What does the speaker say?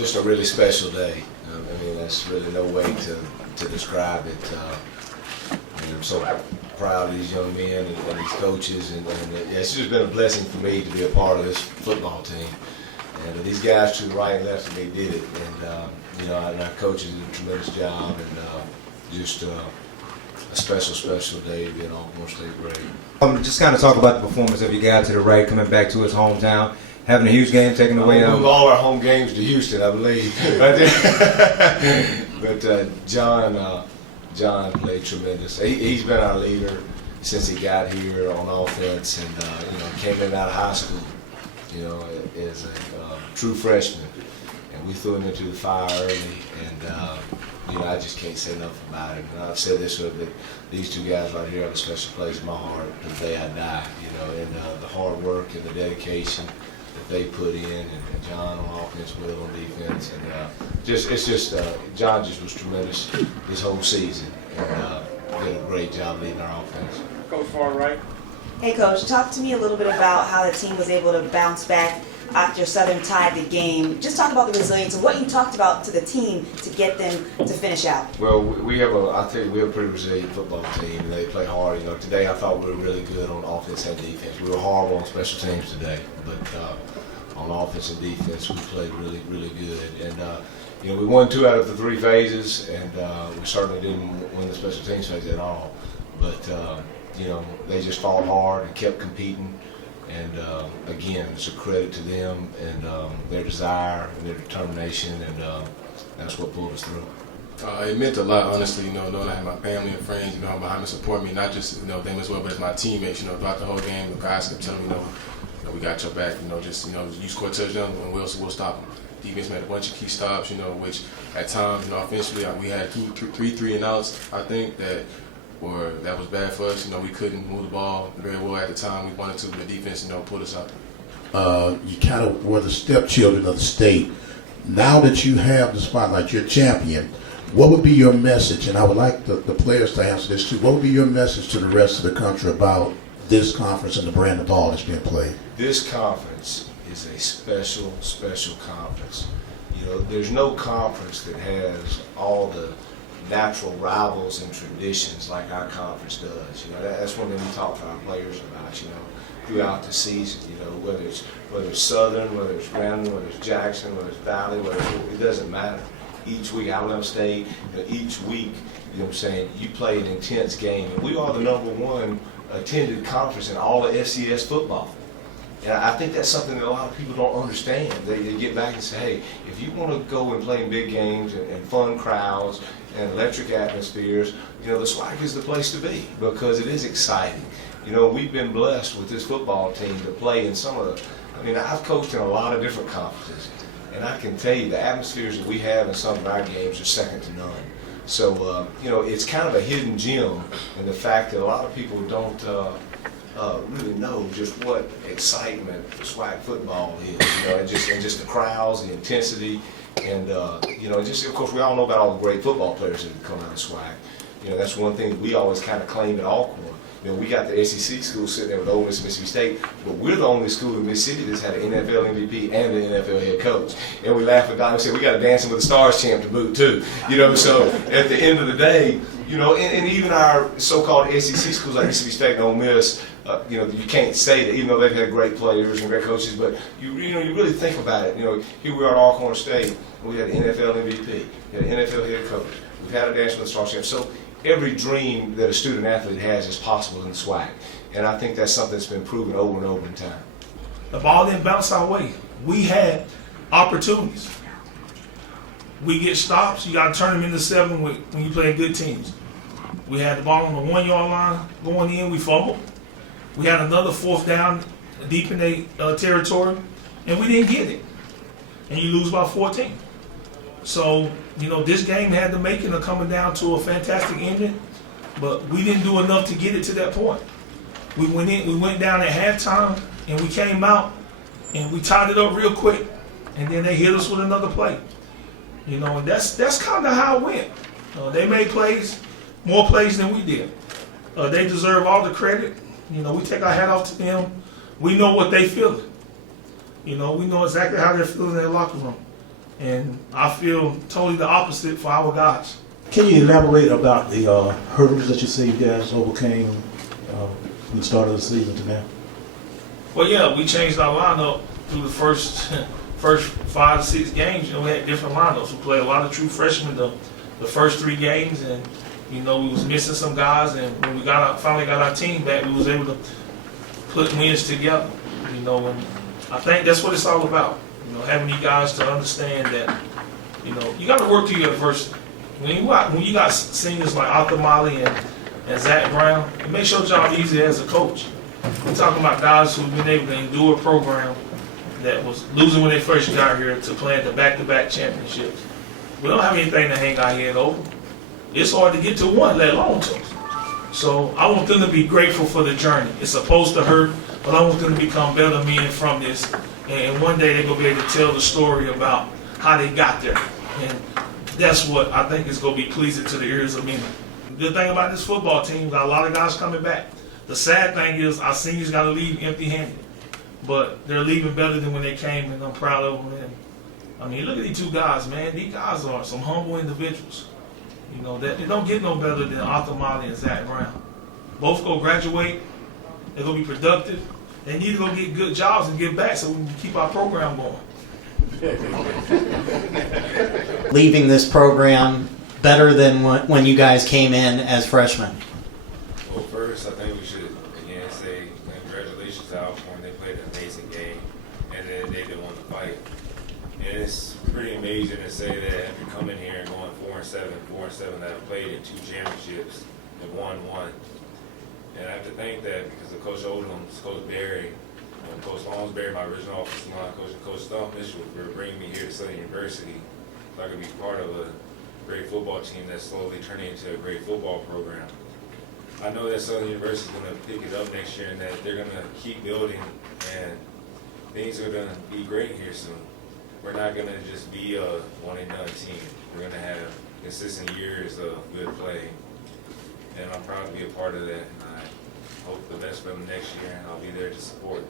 just a really special day. I mean, that's really no way to describe it. I'm so proud of these young men and these coaches, and it's just been a blessing for me to be a part of this football team. And these guys to the right and left of me did it, and our coaches did a tremendous job, and just a special day to be an Alcorn State Brave. Just kind of talk about the performance of your guy to the right, coming back to his hometown, having a huge game, taking away. We move all our home games to Houston, I believe. But John played tremendous. He's been our leader since he got here on offense, and came in out of high school, as a true freshman, and we threw him into the fire early, and I just can't say enough about him. And I've said this that these two guys right here have a special place in my heart to the day I die. And the hard work and the dedication that they put in, and John on offense, Will on defense, and John just was tremendous this whole season, and did a great job leading our offense. Coach far right. Hey Coach, talk to me a little bit about how the team was able to bounce back after Southern tied the game. Just talk about the resilience and what you talked about to the team to get them to finish out. Well, we have a pretty resilient football team. They play hard. Today I thought we were really good on offense and defense. We were horrible on special teams today, but on offense and defense we played really, really good. And we won 2 out of the 3 phases, and we certainly didn't win the special teams phase at all. But they just fought hard and kept competing. And again, it's a credit to them and their desire and their determination, and that's what pulled us through. It meant a lot, honestly, knowing I had my family and friends, behind me to support me, not just, them as well, but as my teammates, throughout the whole game. The guys kept telling me, we got your back, you score a touchdown and we'll stop them. Defense made a bunch of key stops, which at times, offensively, we had 3 and outs, I think, that was bad for us. We couldn't move the ball very well at the time we wanted to, but the defense, pulled us out. You kind of were the stepchildren of the state. Now that you have the spotlight, you're champion, what would be your message? And I would like the players to answer this too. What would be your message to the rest of the country about this conference and the brand of ball that's being played? This conference is a special, special conference. There's no conference that has all the natural rivals and traditions like our conference does. That's one thing we talk to our players about, throughout the season, whether it's Southern, whether it's Grambling, whether it's Jackson, whether it's Valley, it doesn't matter. Each week, Alabama State, each week, you play an intense game. And we are the #1 attended conference in all of FCS football. And I think that's something that a lot of people don't understand. They get back and say, hey, if you want to go and play in big games and fun crowds and electric atmospheres, the SWAC is the place to be because it is exciting. We've been blessed with this football team to play in some of I've coached in a lot of different conferences, and I can tell you the atmospheres that we have in some of our games are second to none. So, it's kind of a hidden gem in the fact that a lot of people don't really know just what excitement SWAC football is, and just the crowds, the intensity, and just of course we all know about all the great football players that come out of SWAC. That's one thing that we always kind of claim at Alcorn. We got the SEC school sitting there with Ole Miss, Mississippi State, but we're the only school in Mississippi that's had an NFL MVP and an NFL head coach. And we laugh about it and say we got a Dancing with the Stars champ to boot too. So at the end of the day, and even our so-called SEC schools like Mississippi State and Ole Miss, you can't say that even though they've had great players and great coaches, but you really think about it. Here we are at Alcorn State, we had an NFL MVP, we had an NFL head coach, we've had a Dancing with the Stars champ. So every dream that a student athlete has is possible in the SWAC, and I think that's something that's been proven over and over in time. The ball didn't bounce our way. We had opportunities. We get stops. You got to turn them into 7 when you play good teams. We had the ball on the 1-yard line going in. We fumbled. We had another 4th down deep in their territory, and we didn't get it. And you lose by 14. So, this game had the making of coming down to a fantastic ending, but we didn't do enough to get it to that point. We went down at halftime, and we came out, and we tied it up real quick, and then they hit us with another play. And that's kind of how it went. They made plays, more plays than we did. They deserve all the credit. We take our hat off to them. We know what they feel. We know exactly how they're feeling in their locker room. And I feel totally the opposite for our guys. Can you elaborate about the hurdles that you say you guys overcame from the start of the season to now? Well, yeah, we changed our lineup through the first 5 to 6 games. You know, we had different lineups. We played a lot of true freshmen the first 3 games, and you know, we was missing some guys. And when we finally got our team back, we was able to put wins together. You know, and I think that's what it's all about. You know, having you guys to understand that, you know, you got to work through your adversity. When you got seniors like Arthur Molly and Zach Brown, it makes your job easier as a coach. We're talking about guys who've been able to endure a program that was losing when they first got here to playing the back-to-back championships. We don't have anything to hang our head over. It's hard to get to one, let alone 2. So I want them to be grateful for the journey. It's supposed to hurt, but I want them to become better men from this. And one day they're going to be able to tell the story about how they got there. And that's what I think is going to be pleasing to the ears of many. The good thing about this football team, we got a lot of guys coming back. The sad thing is our seniors got to leave empty-handed. But they're leaving better than when they came, and I'm proud of them. And, I mean, look at these 2 guys, man. These guys are some humble individuals. You know, that it don't get no better than Arthur Molly and Zach Brown. Both go graduate. They're going to be productive. They need to go get good jobs and get back so we can keep our program going. Leaving this program better than when you guys came in as freshmen? Well, first, I think we should again say congratulations to Alcorn. They played an amazing game, and then they didn't want to fight. And it's pretty amazing to say that after coming here and going 4-7, that I've played in 2 championships and won 1. And I have to thank that because of Coach Odom's, Coach Berry, Coach Lonsberry, my original offensive line coach, and Coach Stump Mitchell for bringing me here to Southern University so I could be part of a great football team that's slowly turning into a great football program. I know that Southern University is going to pick it up next year and that they're going to keep building and things are going to be great here soon. We're not going to just be a one-and-done team. We're going to have consistent years of good play. And I'm proud to be a part of that. And I hope the best for them next year, and I'll be there to support.